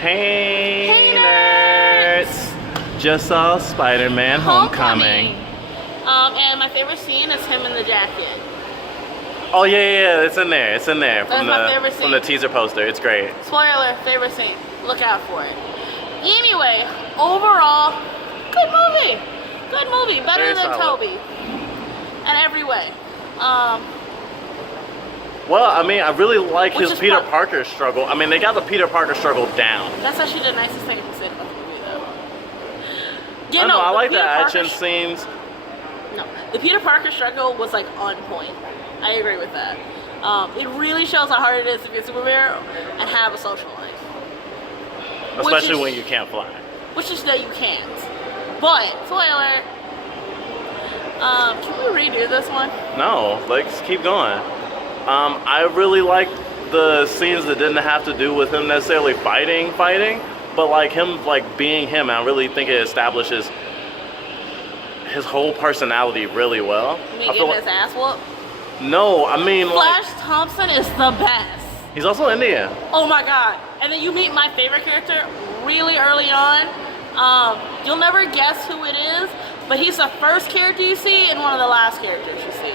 Hey nerds! Just saw Spiderman Homecoming. And my favorite scene is him in the jacket. Oh yeah, it's in there. It's in there From the teaser poster. It's great. Spoiler, favorite scene. Look out for it. Anyway, overall, good movie. Good movie. Better Very than solid. Toby. In every way. Well, I mean, I really like Which his is Peter Parker struggle. I mean, they got the Peter Parker struggle down. That's actually the nicest thing to say about the movie, though. I know, I like the Peter action Parker scenes. No, the Peter Parker struggle was like on point. I agree with that. It really shows how hard it is to be a superhero and have a social life. Especially when you can't fly. Which is that you can't. But, spoiler, can we redo this one? No, let's keep going. I really like the scenes that didn't have to do with him necessarily fighting, but like him like being him. I really think it establishes his whole personality really well. You mean getting his ass whooped? No, I mean Flash Thompson is the best. He's also Indian. Oh my god. And then you meet my favorite character really early on. You'll never guess who it is, but he's the first character you see and one of the last characters you see.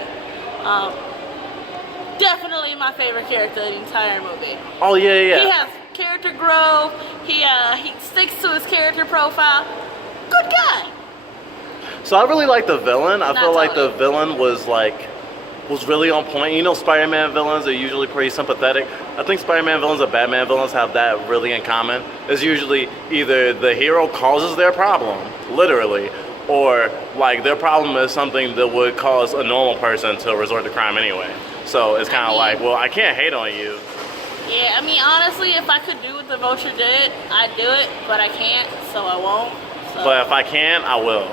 Definitely my favorite character in the entire movie. Oh yeah. He has character growth. He sticks to his character profile. Good guy. So I really like the villain. I feel like the totally. villain was really on point. You know, Spider-Man villains are usually pretty sympathetic. I think Spider-Man villains and Batman villains have that really in common. It's usually either the hero causes their problem, literally, or like their problem is something that would cause a normal person to resort to crime anyway. So it's kind of like, well, I can't hate on you. Yeah, I mean, honestly, if I could do what the Vulture did, I'd do it, but I can't, so I won't. So. But if I can, I will.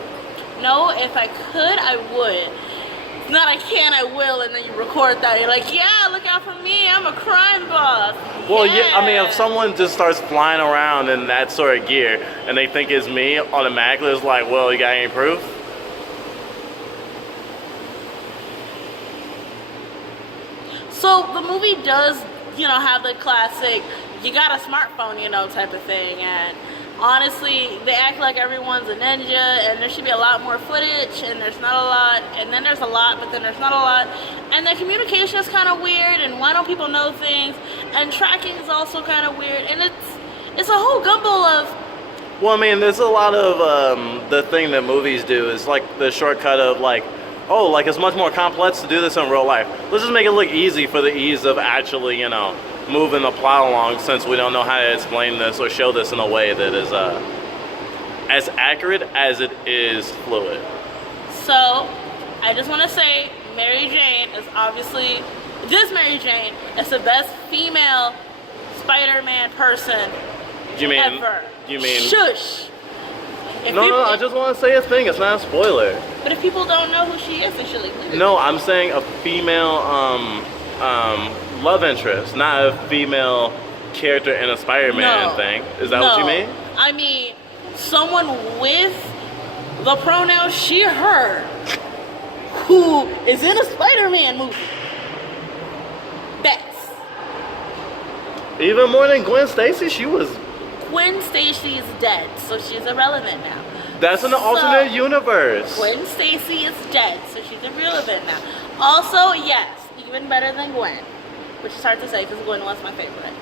No, if I could, I would. It's not I can, I will, and then you record that. You're like, yeah, look out for me, I'm a crime boss. Well, yeah, I mean, if someone just starts flying around in that sort of gear and they think it's me, automatically it's like, well, you got any proof? So the movie does, have the classic, you got a smartphone, type of thing. And honestly, they act like everyone's a ninja, and there should be a lot more footage, and there's not a lot, and then there's a lot, but then there's not a lot. And the communication is kind of weird, and why don't people know things? And tracking is also kind of weird, and it's a whole gumbo of... Well, I mean, there's a lot of, the thing that movies do is like the shortcut of like, oh, like it's much more complex to do this in real life. Let's just make it look easy for the ease of actually, moving the plot along, since we don't know how to explain this or show this in a way that is as accurate as it is fluid. So, I just want to say, Mary Jane is obviously, this Mary Jane is the best female Spider-Man person ever. You mean? Shush! No, I just want to say a thing. It's not a spoiler. But if people don't know who she is, they should leave it. No, I'm saying a female love interest, not a female character in a Spider-Man thing. Is that what you mean? I mean, someone with the pronoun she, her, who is in a Spider-Man movie. That's. Even more than Gwen Stacy, she was... Gwen Stacy is dead, so she's irrelevant now. That's in the alternate universe. Gwen Stacy is dead, so she's irrelevant now. Also, yes, even better than Gwen. Which is hard to say because Gwen was my favorite.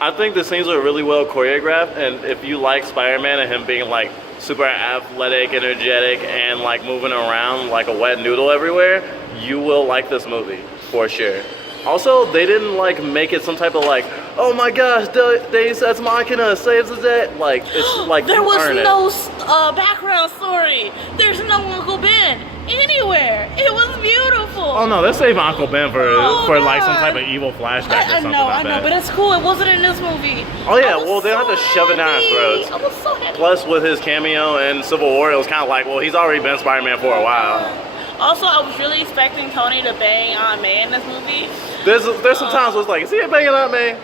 I think the scenes are really well choreographed, and if you like Spider-Man and him being like super athletic, energetic, and like moving around like a wet noodle everywhere, you will like this movie for sure. Also, they didn't like make it some type of like, oh my gosh, Deus Ex Machina saves the day. Like, it's like there you was earn no it. background story. There's no Uncle Ben anywhere. It was beautiful. Oh no, let's save Uncle Ben for like some type of evil flashback or something. I know, but it's cool. It wasn't in this movie. Oh yeah, well they don't have to shove it down our throats. I was so happy. Plus, with his cameo in Civil War, it was kind of like, well, he's already been Spider-Man for a while. Also, I was really expecting Tony to bang Aunt May in this movie. There's some times where it's like, is he banging Aunt May?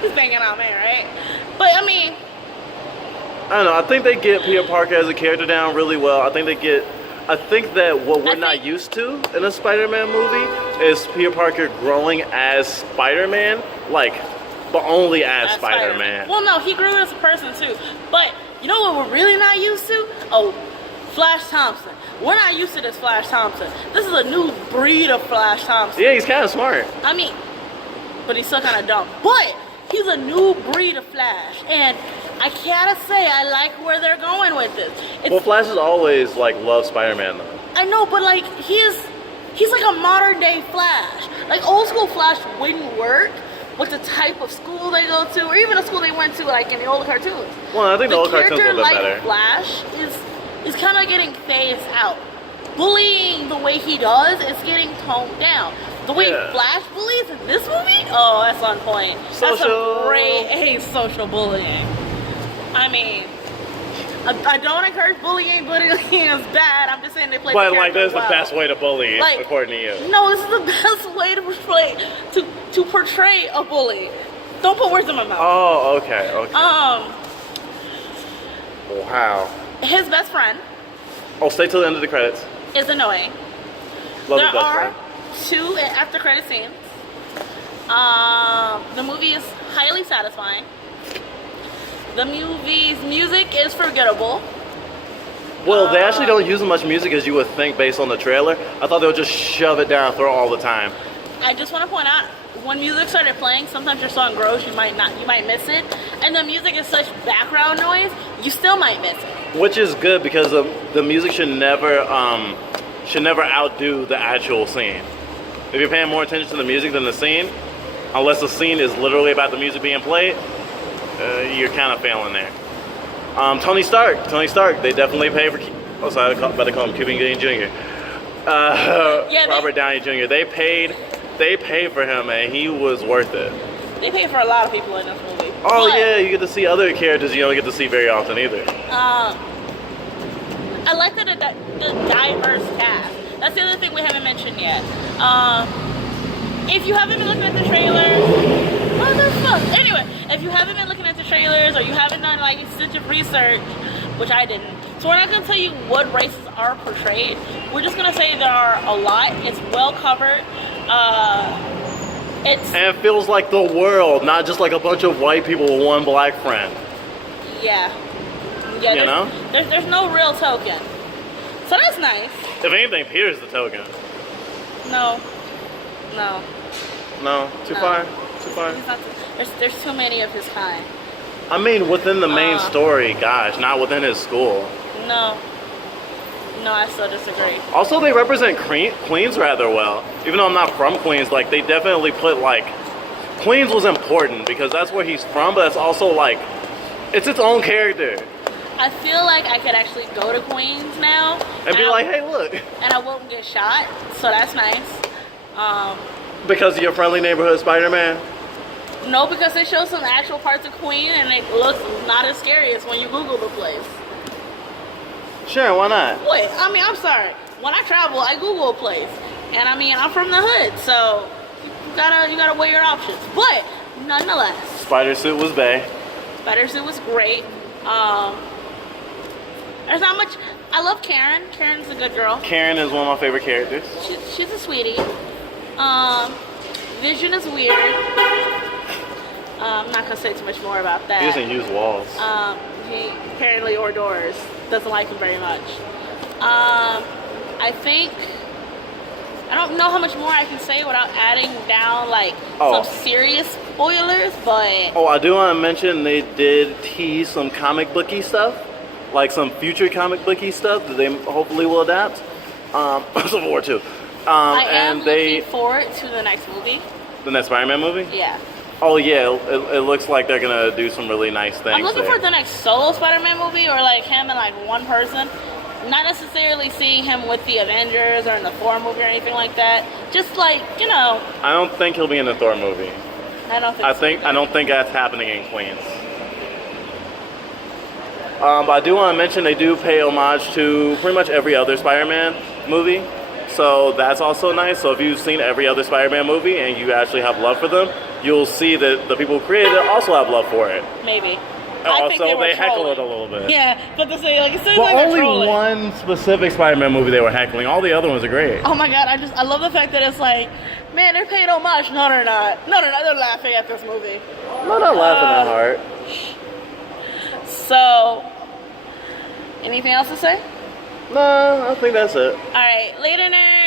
He's banging Aunt May, right? But I mean, I don't know. I think they get Peter Parker as a character down really well. I think that what we're not used to in a Spider-Man movie is Peter Parker growing as Spider-Man. Like, but only as Spider-Man. Well, no, he grew as a person too. But you know what we're really not used to? Oh, Flash Thompson. We're not used to this Flash Thompson. This is a new breed of Flash Thompson. Yeah, he's kind of smart. I mean, but he's still kind of dumb. But he's a new breed of Flash, and I gotta say, I like where they're going with this. Well, Flash has always like loved Spider-Man though. I know, but like he's like a modern day Flash. Like old school Flash wouldn't work with the type of school they go to, or even the school they went to, like in the old cartoons. Well, I think the old cartoons were a bit better. Flash is kind of getting phased out. Bullying the way he does is getting toned down. The way Flash bullies in this movie, oh, that's on point. That's a great social bullying. I mean, I don't encourage bullying. Bullying is bad. I'm just saying they play. But like, this is the best way to bully, like, according to you. No, this is the best way to portray a bully. Don't put words in my mouth. Oh, okay, okay. Wow. His best friend. Oh, stay till the end of the credits. Is annoying. Love his best friend. There are 2 after credit scenes. The movie is highly satisfying. The movie's music is forgettable. Well, they actually don't use as much music as you would think based on the trailer. I thought they would just shove it down throat all the time. I just want to point out, when music started playing, sometimes your song grows, you might miss it. And the music is such background noise, you still might miss it. Which is good because the music should never outdo the actual scene. If you're paying more attention to the music than the scene, unless the scene is literally about the music being played, you're kind of failing there. Tony Stark, they definitely pay for. Oh, sorry, I was about to call him Cuban Jr. Robert Downey Jr. They paid for him, and he was worth it. They paid for a lot of people in this movie. Oh yeah, you get to see other characters you don't get to see very often either. I like the diverse cast. That's the other thing we haven't mentioned yet. If you haven't been looking at the trailers, what the fuck? Anyway, if you haven't been looking at the trailers or you haven't done like extensive research, which I didn't, so we're not gonna tell you what races are portrayed. We're just gonna say there are a lot. It's well covered. And it feels like the world, not just like a bunch of white people with one black friend. Yeah. You know? There's no real token. So that's nice. If anything, Peter's the token. No. Too far. He's not there's too many of his kind. I mean, within the main story, gosh, not within his school. No, I still disagree. Also, they represent Queens rather well. Even though I'm not from Queens, like, they definitely put, like, Queens was important because that's where he's from, but it's also, like, it's its own character. I feel like I could actually go to Queens now. And be like, hey, look. And I won't get shot, so that's nice. Because of your friendly neighborhood Spider-Man? No, because they show some actual parts of Queens and it looks not as scary as when you Google the place. Sure, why not? Wait, I mean, I'm sorry. When I travel, I Google a place. And I mean, I'm from the hood, so you gotta weigh your options. But, nonetheless. Spider Suit was bae. Spider Suit was great. There's not much. I love Karen. Karen's a good girl. Karen is one of my favorite characters. She's a sweetie. Vision is weird. I'm not gonna say too much more about that. He doesn't use walls. He apparently or doors doesn't like him very much. I think I don't know how much more I can say without adding down like some serious spoilers, but I do want to mention they did tease some comic booky stuff, like some future comic booky stuff that they hopefully will adapt. Civil War 2. I am looking forward to the next movie. The next Spider-Man movie? Yeah. Oh yeah, it looks like they're gonna do some really nice things. I'm looking for the next solo Spider-Man movie, or like him and like one person. Not necessarily seeing him with the Avengers or in the Thor movie or anything like that. Just like, you know. I don't think he'll be in the Thor movie. I don't think that's happening in Queens. But I do want to mention they do pay homage to pretty much every other Spider-Man movie. So that's also nice. So if you've seen every other Spider-Man movie and you actually have love for them, you'll see that the people who created it also have love for it. Maybe. I think they heckle it a little bit. Yeah, but to say like it seems but like only they're trolling. One specific Spider-Man movie they were heckling. All the other ones are great. Oh my god, I love the fact that it's like Man, they're paying homage. No, they're not. No, they're not. They're laughing at this movie. I'm not laughing that hard. So, anything else to say? No, I think that's it. All right, later, nerds.